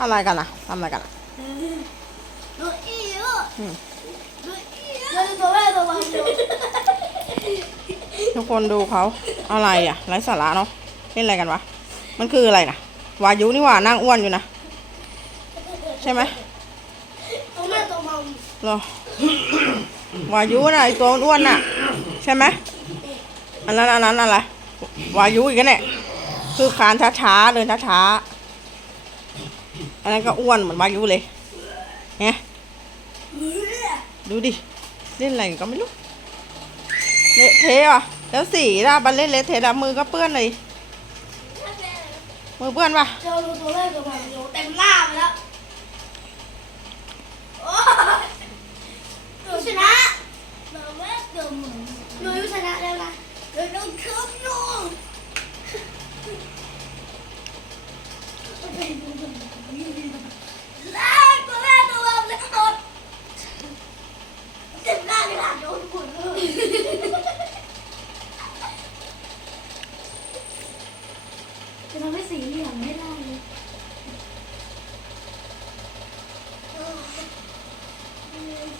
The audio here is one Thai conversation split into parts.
อะไรกันนะทำอะไรกันอะดูอีโออืมดูอีโอดูตัวแม่ตัวมันดูทุกคนดูเขาอะไรอะไร้สาระเนาะเล่นอะไรกันวะมันคืออะไรนะวายุนี่หว่านั่งอ้วนอยู่นะใช่ไหมตัวแม่ตัวมันเหรอวายุน่ะไอตัวอ้วนๆน่ะ ใช่ไหมอันนั้นอันนั้นอะไรวายุอีกแล้วเนี่ยคือคานช้าๆเดินช้าๆ อันนั้นก็อ้วนเหมือนวายุเลยเนี่ยดูดิ เล่นอะไรก็ไม่รู้เละเทะอะ แล้วสีล่ะบันเล่นเละเทะอะมือก็เปื้อนเลย มือเปื้อนปะเจ้าดูตัวแม่ตัวมันดูเต็มหน้าไปแล้วโอ้ยหนูชนะตัวแม่ตัวมันหนูชนะแล้วนะหนูต้องคืบหนู จะทำให้สีเหลืองไม่ได้เลย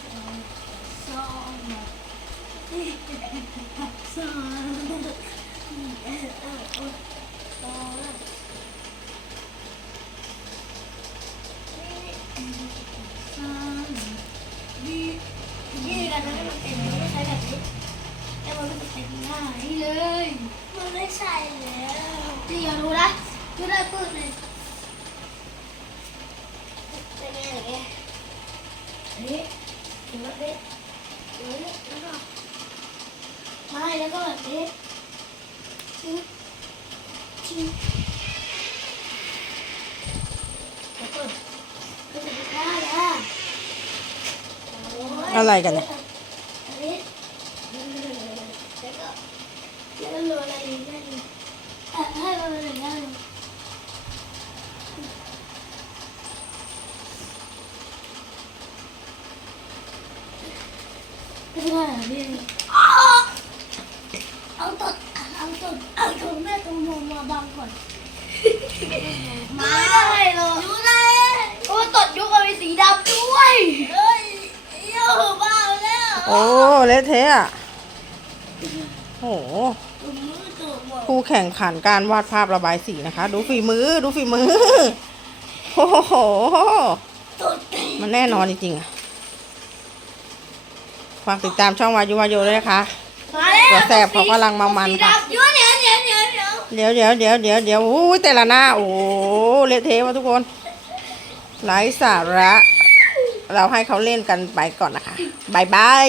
สองสอง ดีดีกันนะมันเป็นไม่ใช่แบบนี้แต่มันไม่เป็นง่ายเลย มันไม่ใช่แล้วนี่อย่าดูนะดูได้พูดเลยเป็นไงอย่างเงี้ยอันนี้ถึงแบบนี้ถึงแบบนี้แล้วก็ไม่แล้วก็แบบนี้ชิบชิบ อะไรกันเนี่ย อันนี้แล้วก็แล้วก็โรยอะไรอีกได้เลยอ่ะให้มันเป็นอย่างนั้นเลย ไม่ได้เหรอพี่เอาตดเอาตดเอาตดแม่ตรงมุมมาบังก่อนมา โอ้เละเทะอะโอ้โหมือตัวหมดผู้แข่งขันการวาดภาพระบายสีนะคะ ดูฝีมือ ดูฝีมือ โอ้โหตดมันแน่นอนจริงๆอะฝากติดตามช่องวายุวาโยด้วยนะคะมาแล้วตัวแสบเขากำลังมันๆค่ะ เดี๋ยวเดี๋ยวเดี๋ยวเดี๋ยวเดี๋ยวเดี๋ยวเดี๋ยวเดี๋ยวเดี๋ยวเดี๋ยวอู้ยแต่ละหน้า โอ้โหเละเทะว่ะทุกคนไร้สาระ เราให้เขาเล่นกันไปก่อนนะคะบายบาย